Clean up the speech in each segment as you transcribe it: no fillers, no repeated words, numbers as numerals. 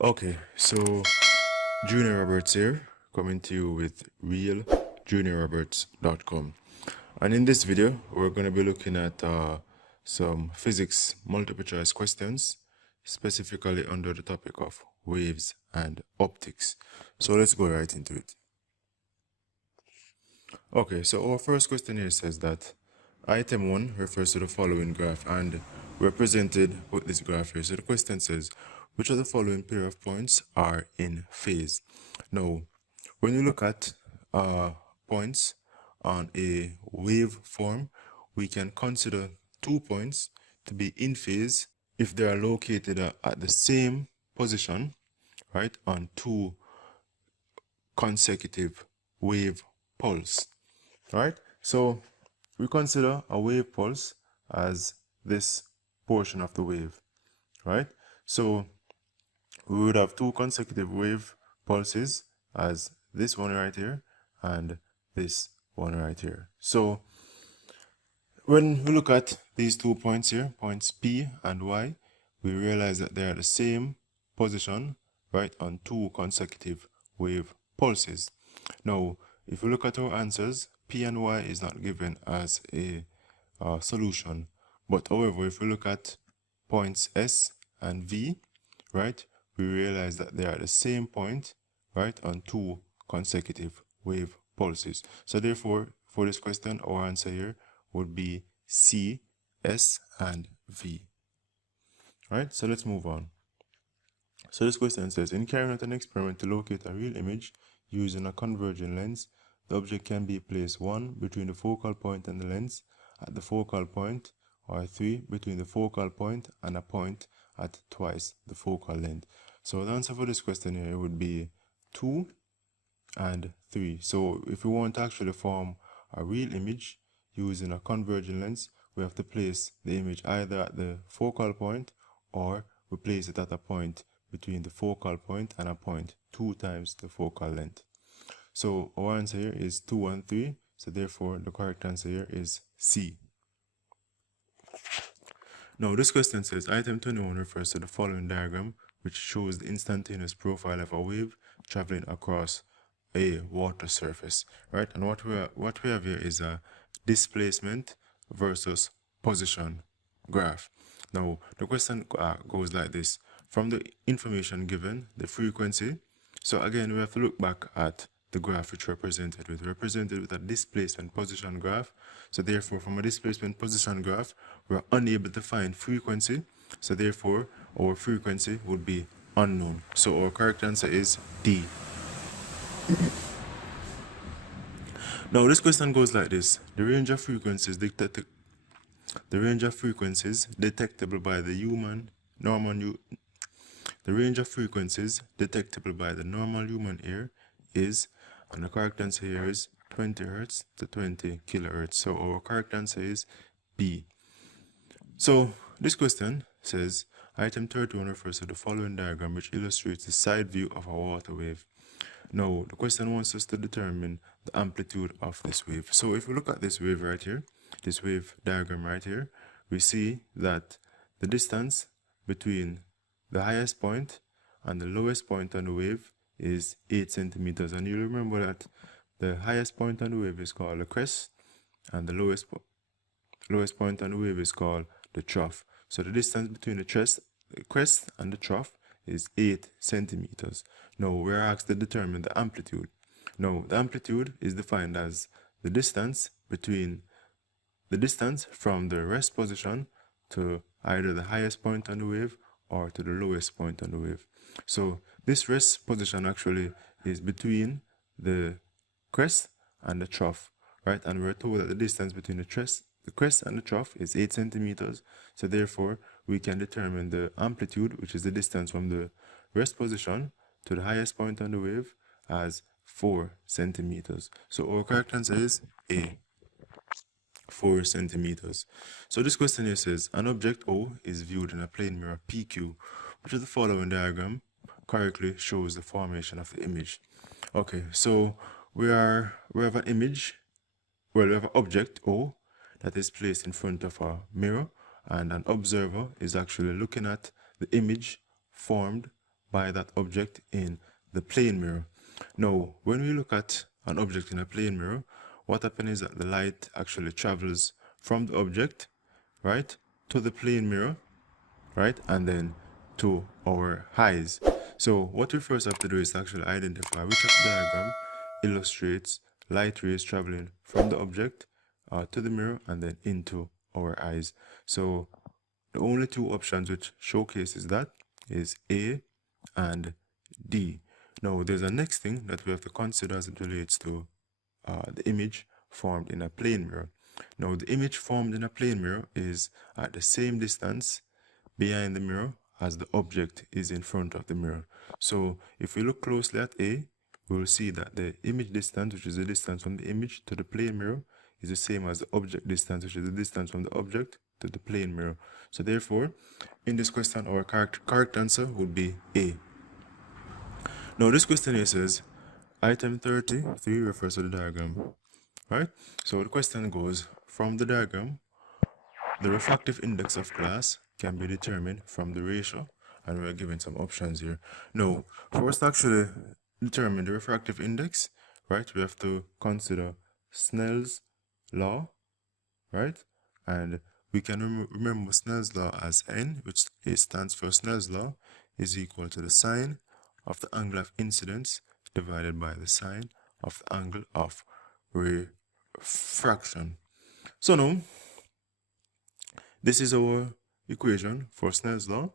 Okay, so Junior Roberts here, coming to you with realjuniorroberts.com. And in this video, we're going to be looking at some physics multiple choice questions, specifically under the topic of waves and optics. So let's go right into it. Okay, so our first question here says that item 1 refers to the following graph and represented with this graph here. So the question says, which of the following pair of points are in phase? Now, when you look at points on a waveform, we can consider 2 points to be in phase if they are located at the same position, right, on 2 consecutive wave pulse. Right, so we consider a wave pulse as this portion of the wave, right? So we would have 2 consecutive wave pulses as this one right here and this one right here. So when we look at these 2 points here, points P and Y, we realize that they are the same position, right, on 2 consecutive wave pulses. Now, if we look at our answers, P and Y is not given as a solution. But however, if we look at points S and V, right, we realize that they are the same point, right, on 2 consecutive wave pulses. So therefore, for this question, our answer here would be C, S, and V. Right, so let's move on. So this question says, in carrying out an experiment to locate a real image using a convergent lens, the object can be placed 1 between the focal point and the lens at the focal point, or 3 between the focal point and a point at twice the focal length. So the answer for this question here would be 2 and 3. So if we want to actually form a real image using a convergent lens, we have to place the image either at the focal point or we place it at a point between the focal point and a point 2 times the focal length. So our answer here is 2 and 3. So therefore the correct answer here is C. Now this question says item 21 refers to the following diagram which shows the instantaneous profile of a wave traveling across a water surface, right? And what we have here is a displacement versus position graph. Now the question goes like this: from the information given, the frequency. So again, we have to look back at the graph which represented with a displacement position graph. So therefore, from a displacement position graph, we're unable to find frequency. So therefore, our frequency would be unknown. So our correct answer is D. Now this question goes like this: the range of frequencies detectable by the normal human ear is, and the correct answer here is 20 Hz to 20 kilohertz. So our correct answer is B. So this question says item 31 refers to the following diagram which illustrates the side view of a water wave. Now the question wants us to determine the amplitude of this wave. So if we look at this wave right here, this wave diagram right here, we see that the distance between the highest point and the lowest point on the wave is 8 centimeters. And you remember that the highest point on the wave is called the crest and the lowest point on the wave is called the trough. So the distance between the crest and the trough is 8 centimeters. Now we're asked to determine the amplitude. Now the amplitude is defined as the distance from the rest position to either the highest point on the wave or to the lowest point on the wave. So this rest position actually is between the crest and the trough, right? And we're told that the distance between the crest and the trough is 8 centimeters. So therefore, we can determine the amplitude, which is the distance from the rest position to the highest point on the wave, as 4 centimeters. So our correct answer is A, 4 centimeters. So this question here says, an object O is viewed in a plane mirror PQ, which is the following diagram correctly shows the formation of the image. Okay, so we have an image, well, we have an object O that is placed in front of a mirror, and an observer is actually looking at the image formed by that object in the plane mirror. Now, when we look at an object in a plane mirror, what happens is that the light actually travels from the object, right, to the plane mirror, right, and then to our eyes. So what we first have to do is actually identify which of the diagram illustrates light rays traveling from the object to the mirror and then into our eyes. So the only two options which showcases that is A and D. Now there's a next thing that we have to consider as it relates to the image formed in a plane mirror. Now the image formed in a plane mirror is at the same distance behind the mirror as the object is in front of the mirror. So if we look closely at A, we will see that the image distance, which is the distance from the image to the plane mirror, is the same as the object distance, which is the distance from the object to the plane mirror. So therefore, in this question, our correct answer would be A. Now this question here says, item 33 refers to the diagram, right? So the question goes, from the diagram, the refractive index of glass can be determined from the ratio, and we're given some options here. Now, for us to actually determine the refractive index, right, we have to consider Snell's law, right? And we can remember Snell's law as N, which stands for Snell's law, is equal to the sine of the angle of incidence divided by the sine of the angle of refraction. So now, this is our equation for Snell's law.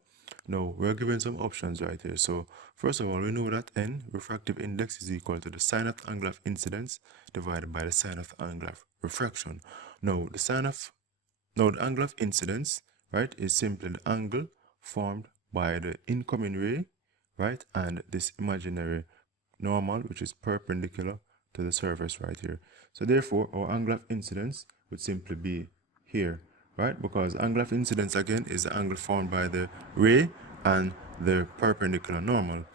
Now, we're given some options right here. So, first of all, we know that N, refractive index, is equal to the sine of the angle of incidence divided by the sine of the angle of refraction. Now, the angle of incidence, right, is simply the angle formed by the incoming ray, right, and this imaginary normal, which is perpendicular to the surface right here. So, therefore, our angle of incidence would simply be here, right? Because angle of incidence again is the angle formed by the ray and the perpendicular normal.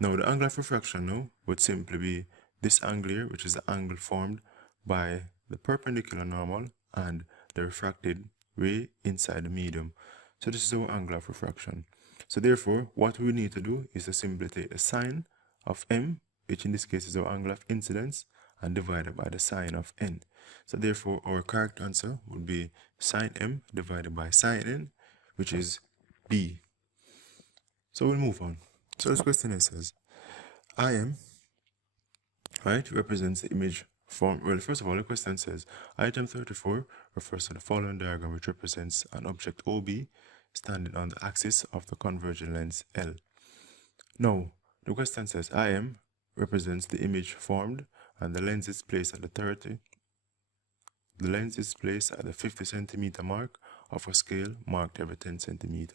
Now the angle of refraction now would simply be this angle here, which is the angle formed by the perpendicular normal and the refracted ray inside the medium. So this is our angle of refraction. So therefore, what we need to do is to simply take the sine of m, which in this case is our angle of incidence, and divide it by the sine of n. So therefore, our correct answer would be sine m divided by sine n, which is B. So we'll move on. So this question here says, Im, right, represents the image form. Well, first of all, the question says, item 34 refers to the following diagram, which represents an object OB standing on the axis of the convergent lens L. Now, the question says, Im represents the image formed and the lens is placed at the 30. The lens is placed at the 50 centimeter mark of a scale marked every 10 centimeter.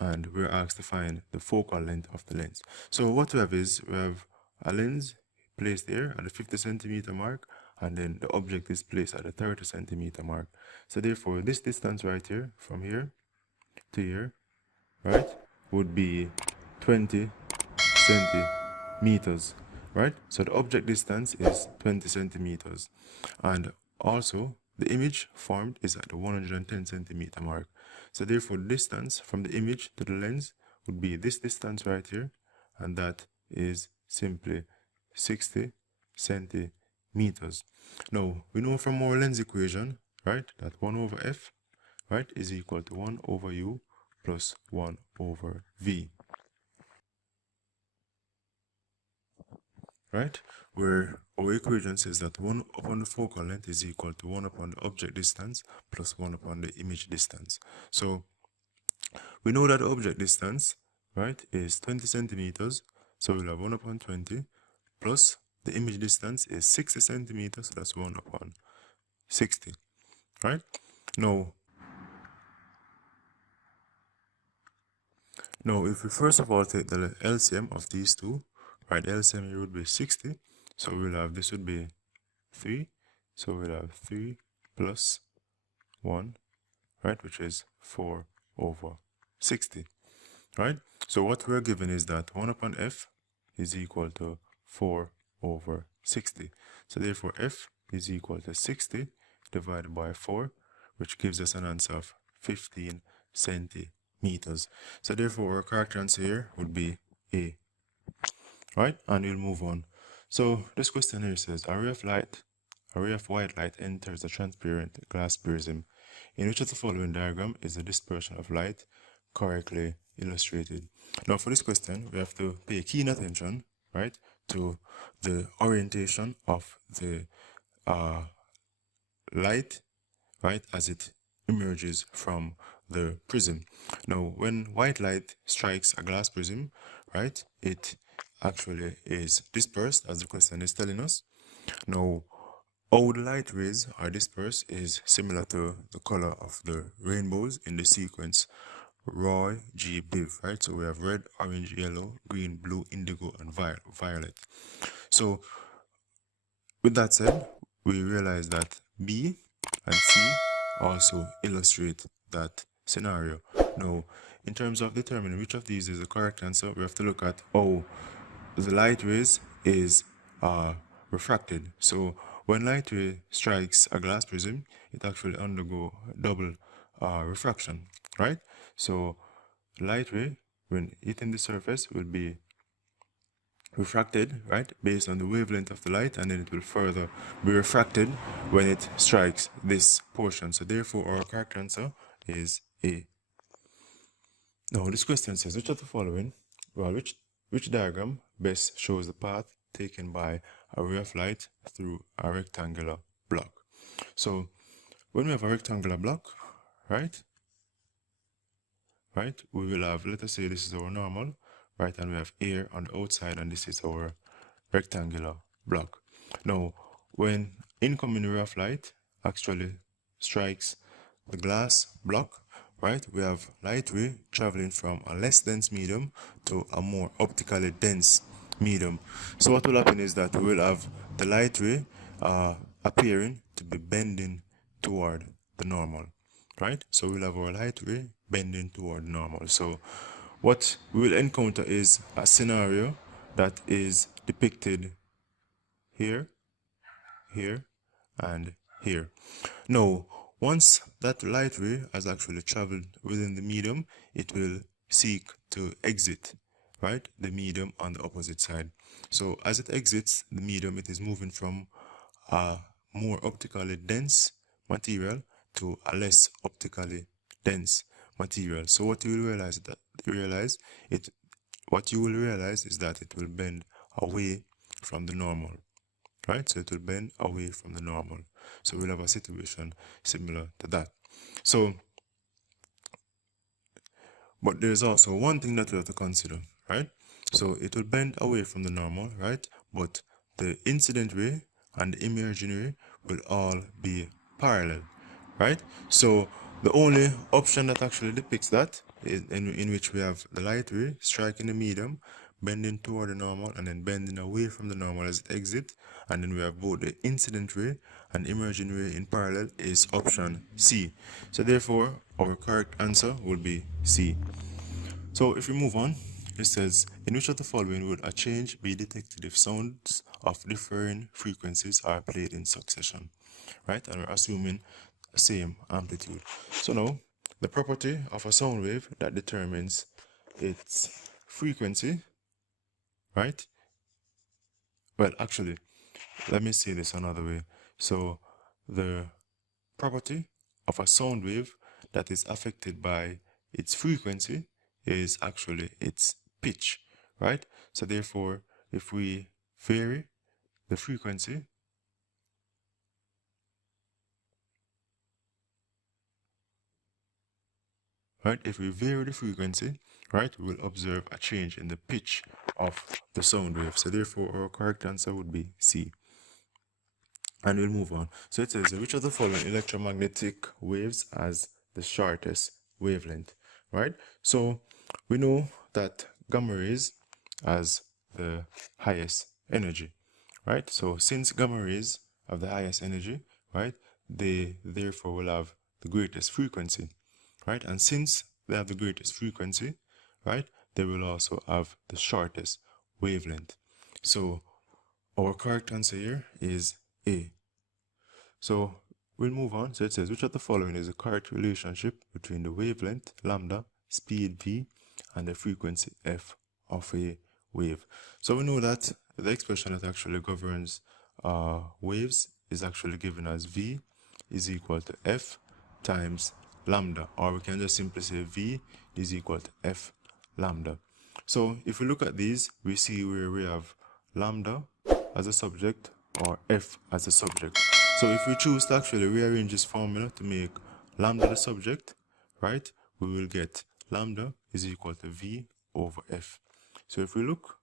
And we're asked to find the focal length of the lens. So what we have is, we have a lens placed there at the 50 centimeter mark, and then the object is placed at the 30 centimeter mark. So therefore, this distance right here, from here to here, right, would be 20 centimeters, right? So the object distance is 20 centimeters. And also, the image formed is at the 110 centimeter mark. So therefore, the distance from the image to the lens would be this distance right here, and that is simply 60 centimeters. Now, we know from our lens equation, right, that 1 over f, right, is equal to 1 over u plus 1 over v. Right, where our equation says that 1 upon the focal length is equal to 1 upon the object distance plus 1 upon the image distance. So we know that the object distance, right, is 20 centimeters. So we'll have 1 upon 20 plus the image distance is 60 centimeters. So that's 1 upon 60, right? Now, if we first of all take the LCM of these two, right, LCM here would be 60. So we'll have, this would be 3. So we'll have 3 plus 1, right, which is 4 over 60, right? So what we're given is that 1 upon f is equal to 4 over 60. So therefore, f is equal to 60 divided by 4, which gives us an answer of 15 centimeters. meters. So therefore our correct answer here would be A. Right, and we'll move on. So this question here says a ray of white light enters a transparent glass prism. In which of the following diagram is the dispersion of light correctly illustrated? Now for this question, we have to pay keen attention, right, to the orientation of the light, right, as it emerges from the prism. Now when white light strikes a glass prism, right, it actually is dispersed, as the question is telling us. Now how the light rays are dispersed is similar to the color of the rainbows in the sequence Roy G. Biv, right? So we have red, orange, yellow, green, blue, indigo, and violet. So with that said, we realize that B and C also illustrate that scenario. Now, in terms of determining which of these is the correct answer, we have to look at how the light rays is refracted. So when light ray strikes a glass prism, it actually undergo double refraction, right? So light ray, when hitting the surface, will be refracted, right, based on the wavelength of the light, and then it will further be refracted when it strikes this portion. So therefore our correct answer is A. Now this question says, which of the following, well, which diagram best shows the path taken by a ray of light through a rectangular block? So when we have a rectangular block, right, we will have, let us say this is our normal, right, and we have air on the outside, and this is our rectangular block. Now when incoming ray of light actually strikes the glass block, right, we have light ray traveling from a less dense medium to a more optically dense medium. So what will happen is that we will have the light ray appearing to be bending toward the normal, right? So we'll have our light ray bending toward normal. So what we will encounter is a scenario that is depicted here, here, and here. Now, once that light ray has actually traveled within the medium, it will seek to exit, right, the medium on the opposite side. So as it exits the medium, it is moving from a more optically dense material to a less optically dense material. So what you will realize is that it will bend away from the normal, right? So it will bend away from the normal. So we'll have a situation similar to that. So, but there's also one thing that we have to consider, right? So it will bend away from the normal, right? But the incident ray and the emerging ray will all be parallel, right? So the only option that actually depicts that is in which we have the light ray striking the medium, bending toward the normal, and then bending away from the normal as it exits, and then we have both the incident ray and emerging ray in parallel is option C. So therefore our correct answer will be C. So if we move on, it says, in which of the following would a change be detected if sounds of differing frequencies are played in succession, right? And we're assuming the same amplitude. So now, the property of a sound wave that determines its frequency, right? Well, actually, let me say this another way. So the property of a sound wave that is affected by its frequency is actually its pitch, right? So therefore, if we vary the frequency, right, if we vary the frequency, right, we will observe a change in the pitch of the sound wave. So therefore our correct answer would be C. And we'll move on. So it says, which of the following electromagnetic waves has the shortest wavelength, right? So we know that gamma rays has the highest energy, right? So since gamma rays have the highest energy, right, they therefore will have the greatest frequency, right? And since they have the greatest frequency, right, they will also have the shortest wavelength. So our correct answer here is A. So we'll move on. So it says, which of the following is the correct relationship between the wavelength lambda speed v, and the frequency f of a wave. So we know that the expression that actually governs waves is actually given as v is equal to f times lambda, or we can just simply say v is equal to f lambda. So if we look at these, we see where we have lambda as a subject or f as a subject. So if we choose to actually rearrange this formula to make lambda the subject, right, we will get lambda is equal to v over f. So if we look,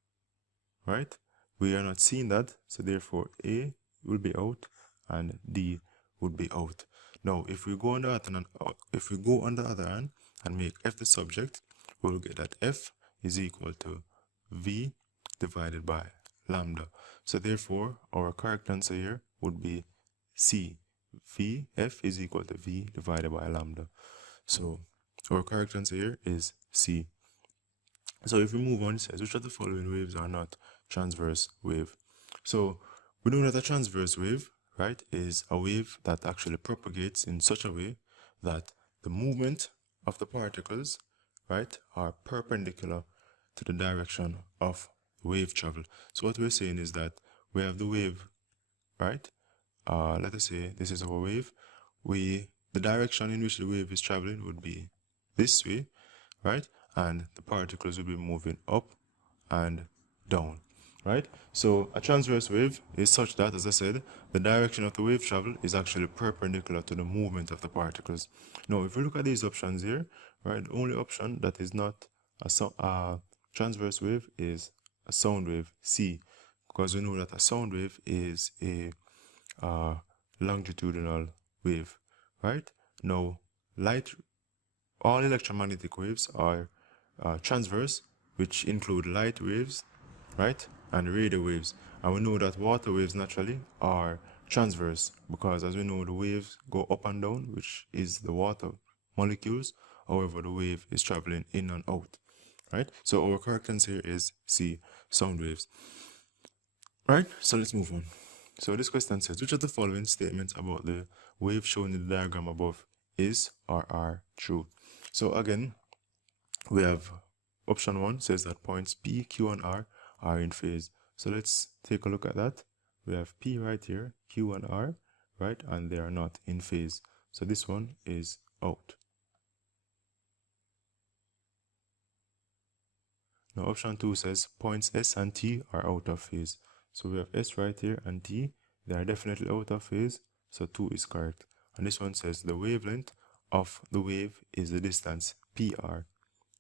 right, we are not seeing that, so therefore a will be out and d would be out. Now if we go on the other hand and make f the subject, we will get that f is equal to v divided by lambda. So therefore our correct answer here would be C. F is equal to v divided by lambda. So our correct answer here is C. So if we move on, it says which of the following waves are not transverse wave. So we know that a transverse wave, right, is a wave that actually propagates in such a way that the movement of the particles, right, are perpendicular to the direction of wave travel. So what we're saying is that we have the wave, right? Let us say this is our wave. The direction in which the wave is traveling would be this way, right? And the particles will be moving up and down, right? So a transverse wave is such that, as I said, the direction of the wave travel is actually perpendicular to the movement of the particles. Now, if we look at these options here, right, the only option that is not a transverse wave is a sound wave, C, because we know that a sound wave is a longitudinal wave, right? Now, all electromagnetic waves are transverse, which include light waves, right, and radio waves. And we know that water waves naturally are transverse because, as we know, the waves go up and down, which is the water molecules. However, the wave is traveling in and out, right? So our correct answer here is C, sound waves. Right, so let's move on. So this question says, which of the following statements about the wave shown in the diagram above is or are true? So again, we have option 1 says that points P, Q, and R are in phase. So let's take a look at that. We have P right here, Q and R, right, and they are not in phase. So this one is out. Now option 2 says points S and T are out of phase. So we have S right here and T, they are definitely out of phase, so 2 is correct. And this one says the wavelength of the wave is the distance PR.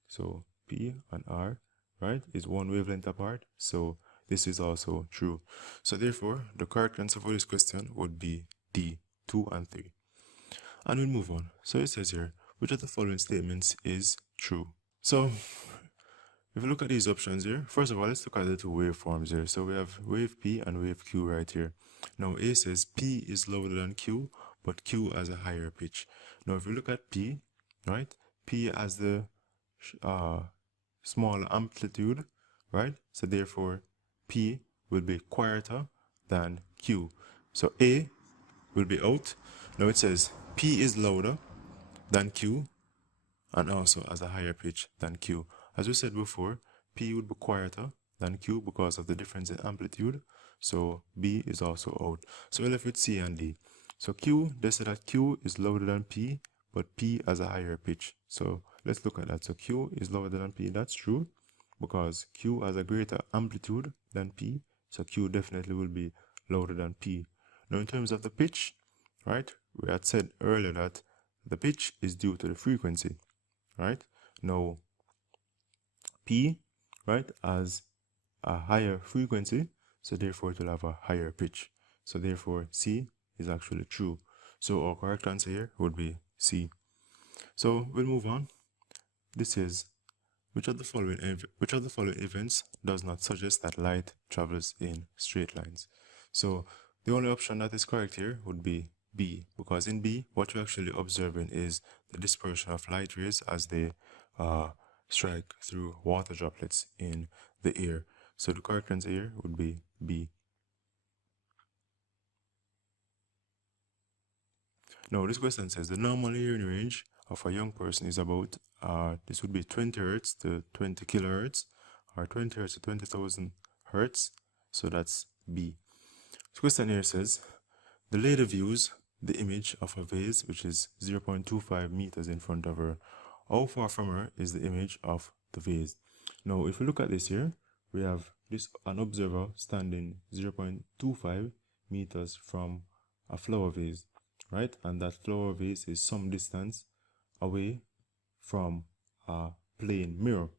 So P and R, right, is one wavelength apart, so this is also true. So therefore, the correct answer for this question would be D, 2 and 3. And we'll move on. So it says here, which of the following statements is true? So if you look at these options here, first of all, let's look at the two waveforms here. So we have wave P and wave Q right here. Now A says P is lower than Q, but Q has a higher pitch. Now if you look at P, right, P has the smaller amplitude, right? So therefore P will be quieter than Q. So A will be out. Now it says P is louder than Q and also has a higher pitch than Q. As we said before, P would be quieter than Q because of the difference in amplitude. So B is also out. So we're left with C and D. So Q, they said that Q is louder than P, but P has a higher pitch. So let's look at that. So Q is louder than P. That's true because Q has a greater amplitude than P. So Q definitely will be louder than P. Now in terms of the pitch, right, we had said earlier that the pitch is due to the frequency, right? Now P, right, has a higher frequency, so therefore it will have a higher pitch. So therefore C is actually true. So our correct answer here would be C. So we'll move on. This is which of the following events does not suggest that light travels in straight lines? So the only option that is correct here would be B, because in B what we're actually observing is the dispersion of light rays as they strike through water droplets in the air. So the correct answer here would be B. Now this question says the normal hearing range of a young person is about, this would be 20 hertz to 20 kilohertz, or 20 hertz to 20,000 hertz. So that's B. This question here says the lady views the image of a vase which is 0.25 meters in front of her. How far from her is the image of the vase? Now, if we look at this here, we have an observer standing 0.25 meters from a flower vase, right? And that flower vase is some distance away from a plane mirror,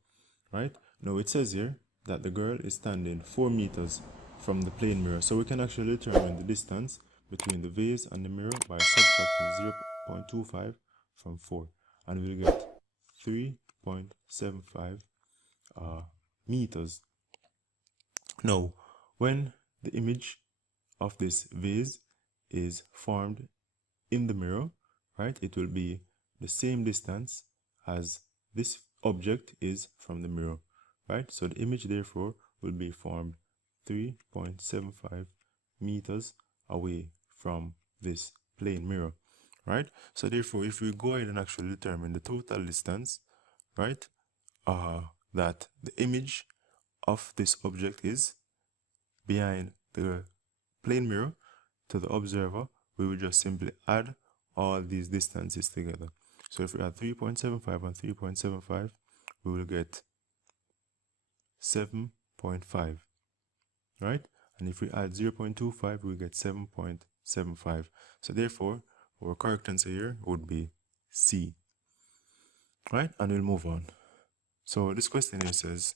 right? Now, it says here that the girl is standing 4 meters from the plane mirror. So we can actually determine the distance between the vase and the mirror by subtracting 0.25 from 4. And we'll get 3.75 meters. Now, when the image of this vase is formed in the mirror, right, it will be the same distance as this object is from the mirror, right? So the image therefore will be formed 3.75 meters away from this plane mirror, right? So therefore, if we go ahead and actually determine the total distance, right, that the image of this object is behind the plane mirror to the observer, we will just simply add all these distances together. So if we add 3.75 and 3.75, we will get 7.5, right? And if we add 0.25, we get 7.75. So therefore, our correct answer here would be C, right? And we'll move on. So this question here says,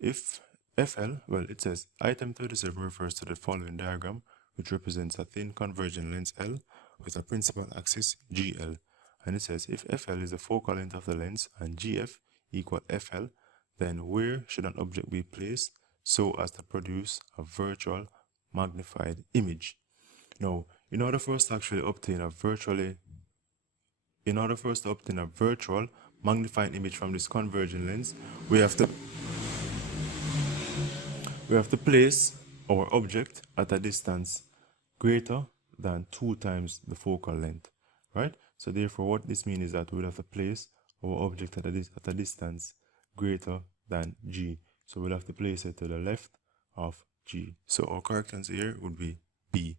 if FL, well, it says item 37 refers to the following diagram, which represents a thin convergent lens L with a principal axis GL. And it says if FL is the focal length of the lens and GF equal FL, then where should an object be placed so as to produce a virtual magnified image? Now, in order for us to actually obtain a virtual magnifying image from this convergent lens, we have to place our object at a distance greater than 2 times the focal length, right? So therefore, what this means is that we'll have to place our object at a distance greater than G. So we'll have to place it to the left of G. So our correct answer here would be B.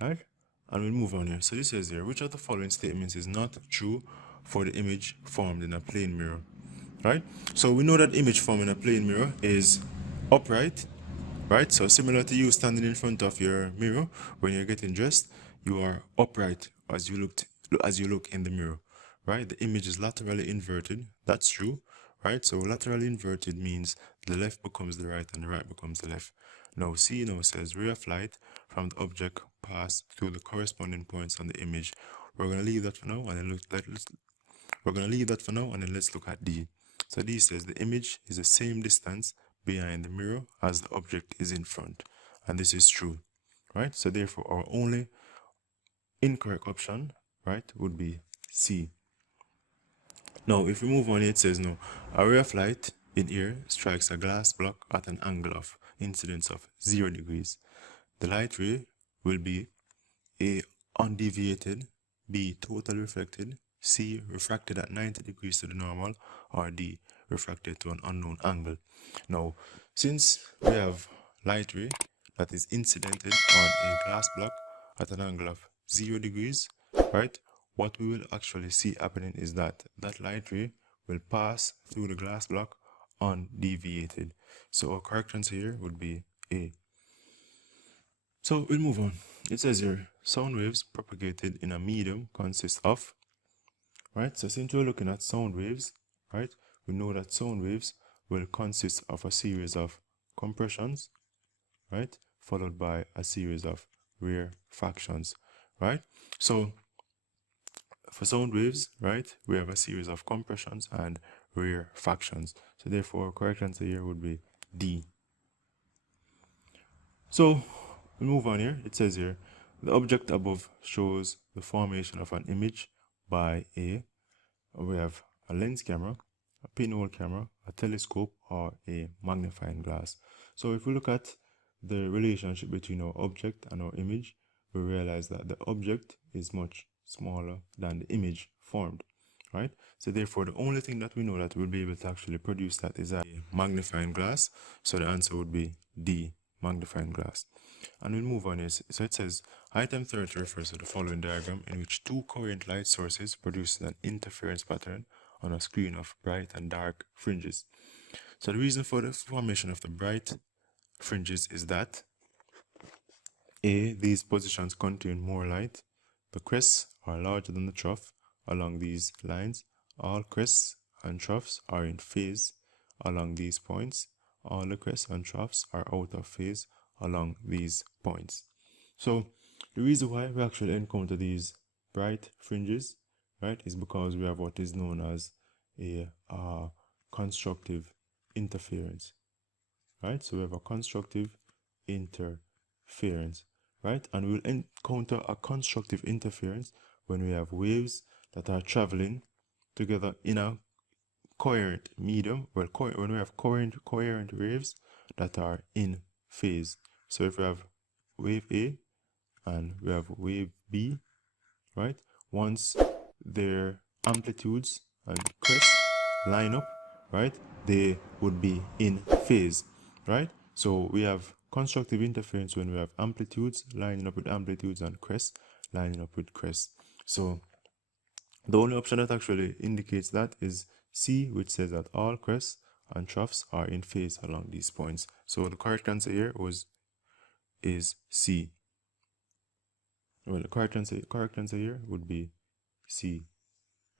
Right? And we'll move on here. So this says here, which of the following statements is not true for the image formed in a plane mirror? Right? So we know that image formed in a plane mirror is upright, right? So similar to you standing in front of your mirror when you're getting dressed, you are upright as you look in the mirror, right? The image is laterally inverted. That's true, right? So laterally inverted means the left becomes the right and the right becomes the left. Now C now says ray of light from the object pass through the corresponding points on the image. We're going to leave that for now and then let's look at D. So D says the image is the same distance behind the mirror as the object is in front. And this is true, right? So therefore, our only incorrect option, right, would be C. Now, if we move on, it says no. A ray of light in air strikes a glass block at an angle of incidence of 0 degrees. The light ray will be A, undeviated, B, totally reflected, C, refracted at 90 degrees to the normal, or D, refracted to an unknown angle. Now, since we have light ray that is incidented on a glass block at an angle of 0 degrees, right, what we will actually see happening is that light ray will pass through the glass block undeviated. So our correct answer here would be A. So we'll move on. It says here, sound waves propagated in a medium consist of, right? So since we're looking at sound waves, right, we know that sound waves will consist of a series of compressions, right, followed by a series of rarefactions, right? So for sound waves, right, we have a series of compressions and rarefactions. So therefore, correct answer here would be D. So we move on here. It says here, the object above shows the formation of an image by we have a lens camera, a pinhole camera, a telescope, or a magnifying glass. So if we look at the relationship between our object and our image, we realize that the object is much smaller than the image formed, right? So therefore, the only thing that we know that we'll be able to actually produce that is a magnifying glass. So the answer would be D, magnifying glass. And we'll move on here. So it says, item 30 refers to the following diagram in which two coherent light sources produce an interference pattern on a screen of bright and dark fringes. So the reason for the formation of the bright fringes is that A, these positions contain more light. The crests are larger than the trough along these lines. All crests and troughs are in phase along these points. All the crests and troughs are out of phase along these points. So the reason why we actually encounter these bright fringes, right, is because we have what is known as a constructive interference, right? So we have a constructive interference, right? And we'll encounter a constructive interference when we have waves that are traveling together in a coherent medium. Well, when we have coherent waves that are in phase. So if we have wave A and we have wave B, right? Once their amplitudes and crests line up, right, they would be in phase, right? So we have constructive interference when we have amplitudes lining up with amplitudes and crests lining up with crests. So the only option that actually indicates that is C, which says that all crests and troughs are in phase along these points. So the correct answer here is C. Well, the correct answer here would be C,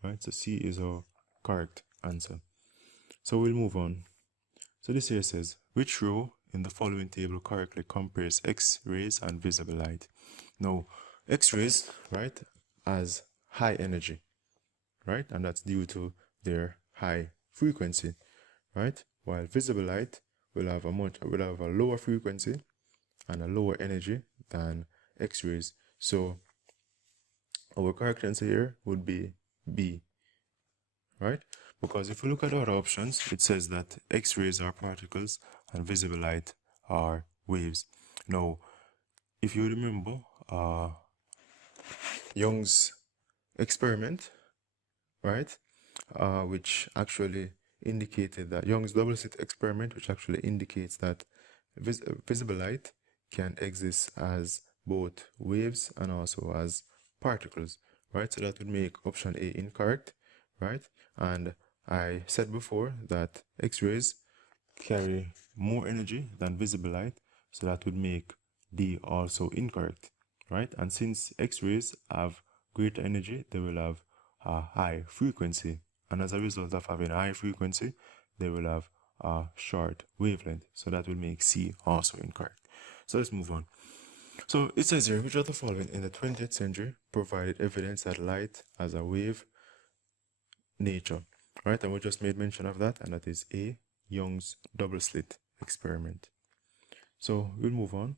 right? So C is our correct answer. So we'll move on. So this here says, which row in the following table correctly compares X-rays and visible light? Now, X-rays, right, has high energy, right? And that's due to their high frequency, right? While visible light will have a lower frequency and a lower energy than X-rays. So our correct answer here would be B, right? Because if we look at other options, it says that X-rays are particles and visible light are waves. Now, if you remember Young's experiment, right, which actually indicated that Young's double slit experiment, which actually indicates that visible light can exist as both waves and also as particles, right? So that would make option A incorrect, right? And I said before that X-rays carry more energy than visible light, so that would make D also incorrect, right? And since X-rays have greater energy, they will have a high frequency, and as a result of having a high frequency, they will have a short wavelength, so that will make C also incorrect. So let's move on. So it says here, which of the following in the 20th century provided evidence that light has a wave nature, right? And we just made mention of that, and that is A, Young's double slit experiment. So we'll move on.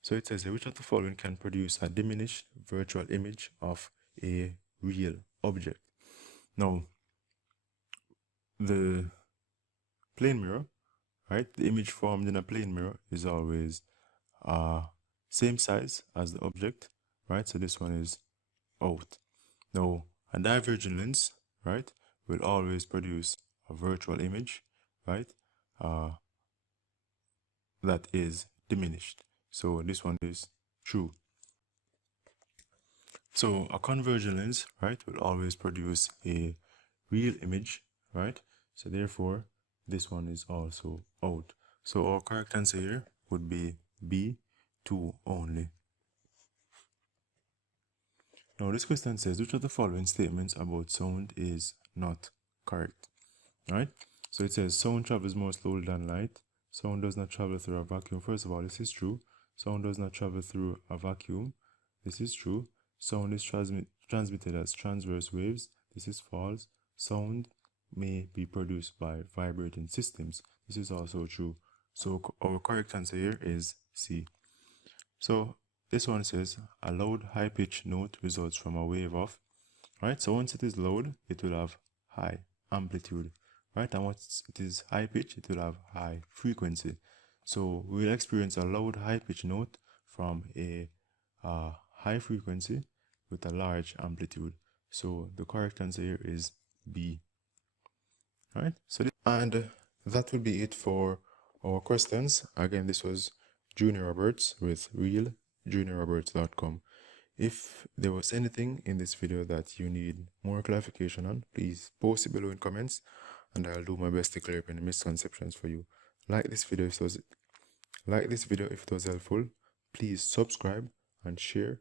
So it says here, which of the following can produce a diminished virtual image of a real object? Now, the plane mirror, right? The image formed in a plane mirror is always same size as the object, right? So this one is out. Now, a divergent lens, right, will always produce a virtual image, right, that is diminished. So this one is true. So a convergent lens, right, will always produce a real image, right? So therefore, this one is also out. So our correct answer here would be B, 2 only. Now this question says, which of the following statements about sound is not correct, right? So it says sound travels more slowly than light. Sound does not travel through a vacuum. First of all, this is true. Sound does not travel through a vacuum. This is true. Sound is transmitted as transverse waves. This is false. Sound may be produced by vibrating systems. This is also true. So our correct answer here is C. So this one says a loud high-pitched note results from a wave of, right? So once it is loud, it will have high amplitude, right? And once it is high-pitched, it will have high frequency. So we'll experience a loud high-pitched note from a a high frequency with a large amplitude. So the correct answer here is B. Alright, so that will be it for our questions. Again, this was Junior Roberts with realjuniorroberts.com. If there was anything in this video that you need more clarification on, please post it below in comments and I'll do my best to clear up any misconceptions for you. Like this video if it was helpful. Please subscribe and share.